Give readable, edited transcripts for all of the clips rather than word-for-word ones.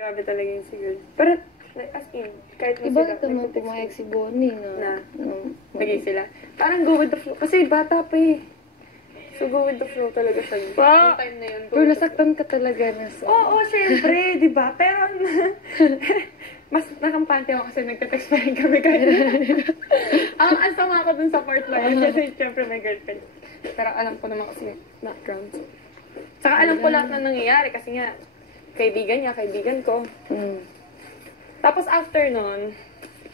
Grabe talaga yung si girl. Pero, as in, kahit Iba naman pumayag si Bonnie na naging sila. Parang go with the flow. Kasi bata pa eh. So, go with the flow talaga siya. Pa! Time na yun. Pero nasaktan ka talaga na sa... Oo, syempre, di ba? Pero, mas nakampante ako kasi nagte-text pa rin kami kahit ang sama ko dun sa part na yun. Kasi syempre may girlfriend. Pero alam ko naman kasi background. Tsaka alam ko lahat na nangyayari kasi nga, kaibigan niya, kaibigan ko. Tapos after nun,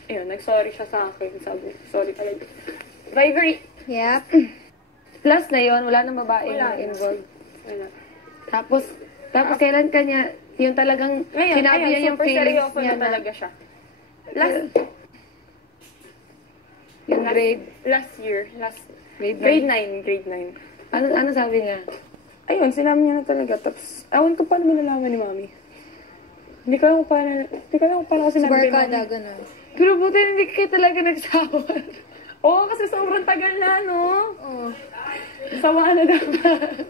ayun, nag-sorry siya sa akin. Sabi, sorry talaga. Very... Yep. Plus na yun, wala nang babae na involved. Wala. Tapos kailan ka niya, yung talagang Ngayon, sinabi niya yung super feelings seryoso niya na talaga siya. Last year, grade 9. Ano sabi niya? Ayun, sinabi niya na talaga. Tapos, awan ko paano nalaman ni Mami. Hindi ko alam kung paano ako sinabi ni Mami. Gano'n. Pero buti hindi kayo talaga nagsawa. Oo, kasi sobrang tagal na, no? Oo. Sawa na dapat.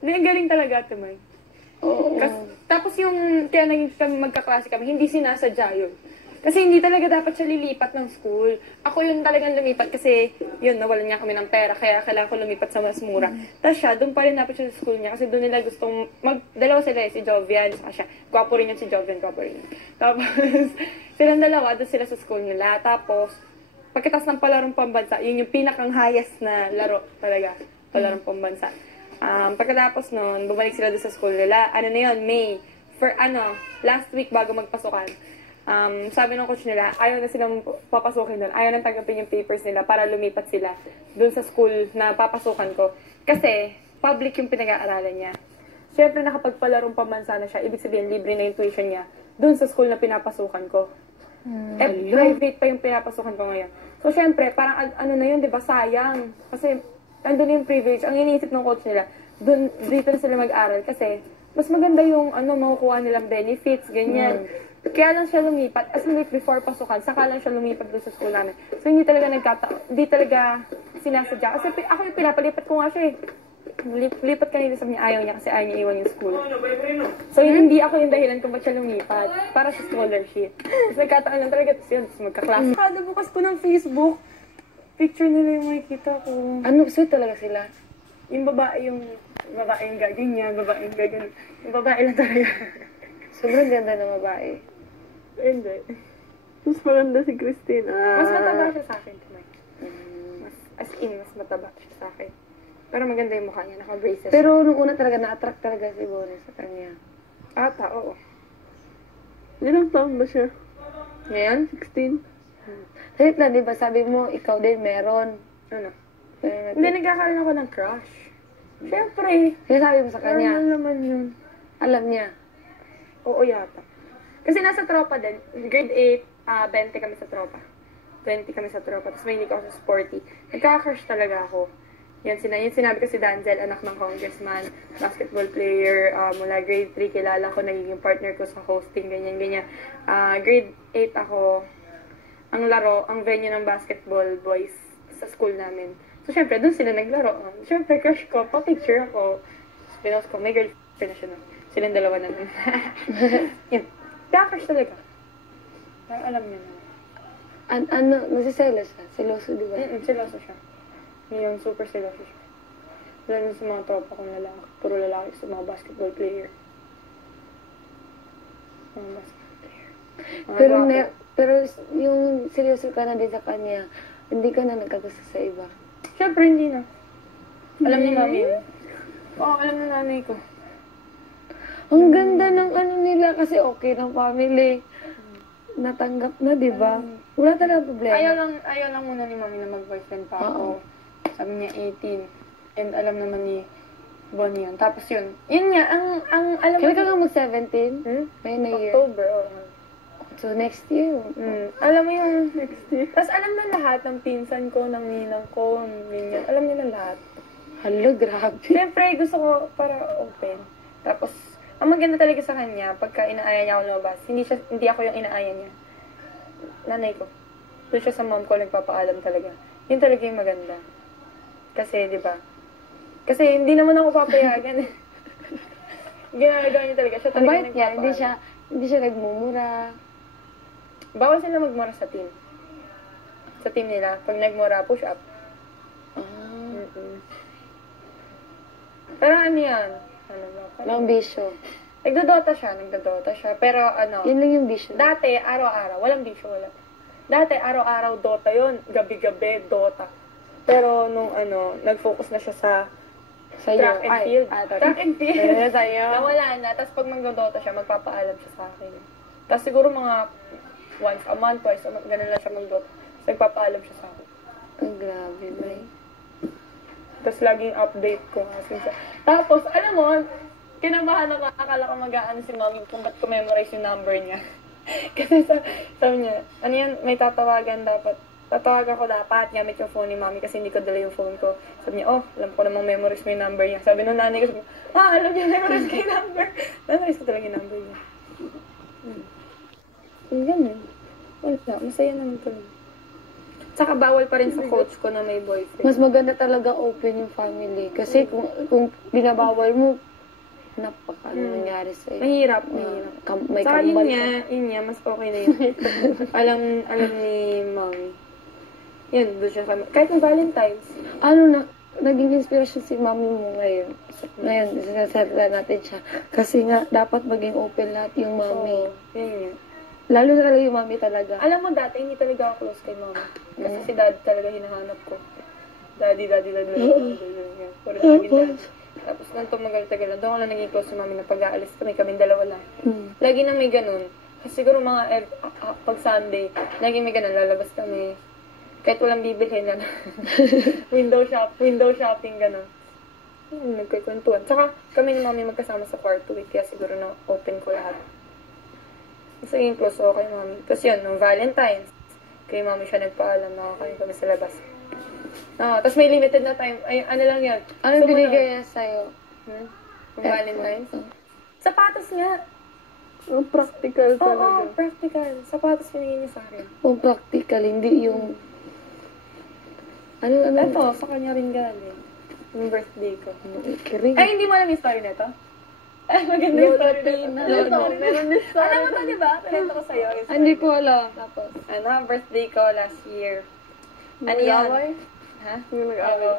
Hindi, ang galing talaga, Tumay. Oo. Tapos yung, kaya naging magkaklase kami, hindi sinasadya yun. Kasi hindi talaga dapat siya lilipat ng school. Ako yung talagang lumipat kasi, yun, nawalan niya kami ng pera, kaya kailangan ko lumipat sa mas mura. Tapos siya, doon pa rin dapat siya sa school niya, kasi doon nila gustong, dalawa sila si Jovian, saka siya. Gwapo rin yan si Jovian, gwapo rin. Tapos, silang dalawa, doon sila sa school nila. Tapos, pagkatapos ng palarong pambansa, yun yung pinakang highest na laro talaga, palarong pambansa. Pagkatapos nun, bumalik sila doon sa school nila. Ano na yun, May. Last week bago magpasukan. Sabi ng coach nila, ayaw na silang papasukin doon. Ayaw nang tanggapin yung papers nila para lumipat sila doon sa school na papasukan ko. Kasi, public yung pinag-aaralan niya. Siyempre, nakapagpalarong pambansa na siya. Ibig sabihin, libre na yung tuition niya doon sa school na pinapasukan ko. Private pa yung pinapasukan ko ngayon. So, siyempre, parang ano na yun, di ba? Sayang. Kasi, andun yung privilege. Ang iniisip ng coach nila, dito na sila mag-aral. Kasi, mas maganda yung makukuha nilang benefits, ganyan. Kaya lang siya lumipat, as in like before pasukan, saka lang siya lumipat doon sa school namin. So, hindi talaga sinasadya. Kasi ako yung pinapalipat ko nga siya eh. Lipat kanina sabi niya, ayaw niya kasi ayaw niya iwan yung school. So, hindi ako yung dahilan kung ba't siya lumipat. Para sa scholarship. Tapos nagkataon lang talaga, tapos yun, tapos magkaklase. Kada bukas ko ng Facebook, picture nila yung makikita ko. Ano, sweet talaga sila? Yung babaeng gaganyan, yung babae lang talaga. Sobrang ganda ng babae. Hindi. Mas maganda si Christine. Mas mataba siya sa akin, Tumay. Mas mataba siya sa akin. Pero maganda yung mukha niya, naka-braces. Pero nung una talaga, na-attract talaga si Bonnie sa kanya. Ata, oo. Ilang taon ba siya? Ngayon? 16? Kahit na, di ba, sabi mo, ikaw din meron. Ano? Hindi, nagkakaroon ako ng crush. Siyempre. Kaya sabi mo sa kanya. Normal naman yun. Alam niya. Oo, yata. Kasi nasa tropa din. Grade 8, 20 kami sa tropa. 20 kami sa tropa. Tapos may hindi ako sa sporty. Nagkaka-crush talaga ako. Yan sinabi ko si Danzel, anak ng congressman, basketball player, mula grade 3, kilala ko, nagiging partner ko sa hosting, ganyan. Grade 8 ako, ang venue ng basketball boys sa school namin. So, syempre, doon sila naglaro. Syempre, crush ko, pa-picture ako. Pinost ko, may girlfriend na siya nun. Silang dalawa na nun. Yun. Kaka-crush talaga. Parang alam niya na. Nasiselos siya? Seloso, di ba? Seloso siya. Ngayon, super seloso siya. Lalo sa mga tropa kong lalaki. Puro lalaki sa mga basketball player. Mga basketball player. Pero yung seryoso ka na din sa kanya, hindi ka na nagkagusto sa iba. Siyempre, hindi na. Alam ni Mami yun. Oo, alam na nanay ko. Ang ganda ng nila kasi okay ng family. Natanggap na, di ba? Wala talaga problema. Ayaw lang muna ni Mami na mag-boyfriend pa ako. Sabi niya 18. And alam naman ni Bonnie yun. Tapos yun. Yun nga, alam Kailan ka nga mag-17? May na year. October, So, next year. Alam mo yung next year. Tapos alam na lahat ng pinsan ko, ng ninang ko, ganyan. Alam nila lahat. Hala, grabe. Siyempre, gusto ko para open. Tapos, ang maganda talaga sa kanya, pagka inaaya niya ako lumabas, hindi ako yung inaaya niya. Nanay ko. Doon siya sa mom ko, nagpapaalam talaga. Yun talaga yung maganda. Kasi, di ba? Kasi hindi naman ako papayagan eh. Ginagawa niya talaga. Siya talaga niya, Hindi siya nagmumura. Bawal sila magmura sa team. Sa team nila. Pag nagmura, push up. Mm-mm. Pero ano yan? Ano ba? Walang bisyo. Nagdodota siya. Pero ano, Yun lang yung bisyo. dati, araw-araw, walang bisyo, wala. Dati, araw-araw, Dota yon, gabi-gabi, Dota. Pero nung ano, nag-focus na siya sa Sa'yo. track and field. Track and field. Sa'yo. Nawala na. Tapos pag magdodota siya, magpapaalam siya sa akin. Tapos siguro mga once a month, twice a month, ganun lang siya magdota. Tapos nagpapaalam siya sa akin. Ang grabe, May. Tapos laging update ko. Tapos, alam mo, kinabahan ako, akala ko mag-aano si mommy kung ba't ko memorize yung number niya. Kasi sabi niya, ano yan, may tatawagan dapat. Tatawagan ko dapat gamit yung phone ni mommy kasi hindi ko dala yung phone ko. Sabi niya, oh, alam ko namang memorize mo yung number niya. Sabi nung nanay ko, alam niya, memorize ko yung number. Memorize ko talaga yung number niya. Ganun. Wala, masaya naman kami. Tsaka bawal pa rin sa coach ko na may boyfriend. Mas maganda talaga open yung family. Kasi kung binabawal mo, napaka ano nangyari sa'yo. Mahirap. May Saka kambal yun niya, mas okay na yun. alam ni mommy. Yun, doon siya kami. Kahit ng Valentine's. Naging inspiration si mami mo ngayon. Ngayon, sinasalita natin siya. Kasi nga, dapat maging open lahat yung mami. Yun nga. Lalo na talaga yung mami talaga. Alam mo, dati hindi talaga ako close kay mama. Kasi si dad talaga hinahanap ko. Daddy. Puro lagi daddy. Tapos nang tumagal-tagal na, doon ko lang naging close si mami na pag-aalis kaming dalawa lang. Lagi nang may ganun. Kasi siguro mga pag Sunday, lagi may ganun, lalabas kami. Kahit walang bibilhin na. window shopping, ganun. Nagkikwentuhan. Tsaka kami ni mami magkasama sa kwarto, kaya siguro na open ko lahat. Kasi yung close ako kay mami. Tapos yun, nung Valentine's, kay mami siya nagpaalam na kain kami sa labas. Tapos may limited na time. Ay, ano lang yun. Anong binigay niya sa'yo? Yung Valentine's? Sapatos nga. Ang practical talaga. Oo, practical. Sapatos binigay niya sa akin. Kung practical, hindi yung... Ito, sa kanya rin galing. Yung birthday ko. Kiring. Ay, hindi mo alam yung story nito? Ay, maganda yung story nito. Meron din story. Alam mo to, di ba? Pinento ko sa'yo. Hindi ko alam. Tapos, Birthday ko last year. Ano yan? Ha? Yung nag-away.